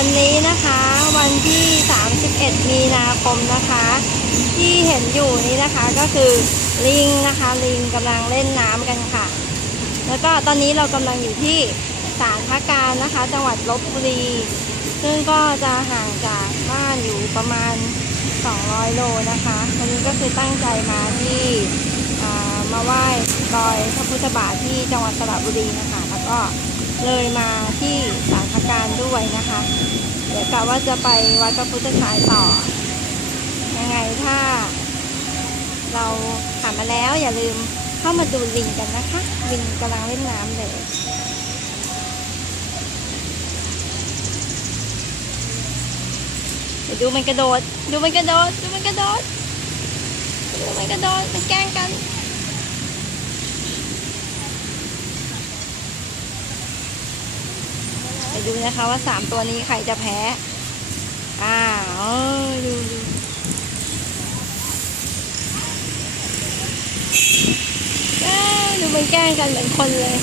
วันนี้นะคะวันที่ 31 มีนาคมนะคะ ที่เห็นอยู่นี้นะคะก็คือลิงนะคะลิงกำลังเล่นน้ำกันค่ะ แล้วก็ตอนนี้เรากำลังอยู่ที่ศาลพระการนะคะ จังหวัดลบบุรี ซึ่งก็จะห่างจากบ้านอยู่ประมาณ 200 โลนะคะวันนี้ก็คือตั้งใจมาที่มาไหว้รอยพระพุทธบาทที่จังหวัดสระบุรีนะคะ แล้วก็เลยมาที่ศาลพระการด้วยนะคะ เดี๋ยวกะว่าจะไปวัดพระพุทธฉายต่อ ยังไงถ้า เราผ่านมาแล้วอย่าลืมเข้ามาดูลิงกันนะคะ ลิงกำลังเล่นน้ำเลยดูมันกระโดด ดูมันกระโดด ดูมันกระโดด ดูมันกระโดด มันแกล้งกัน ไปดูนะคะว่าสามตัวนี้ใครจะแพ้ อ่าเออดูดูดูมันแกล้งกันเหมือนคนเลย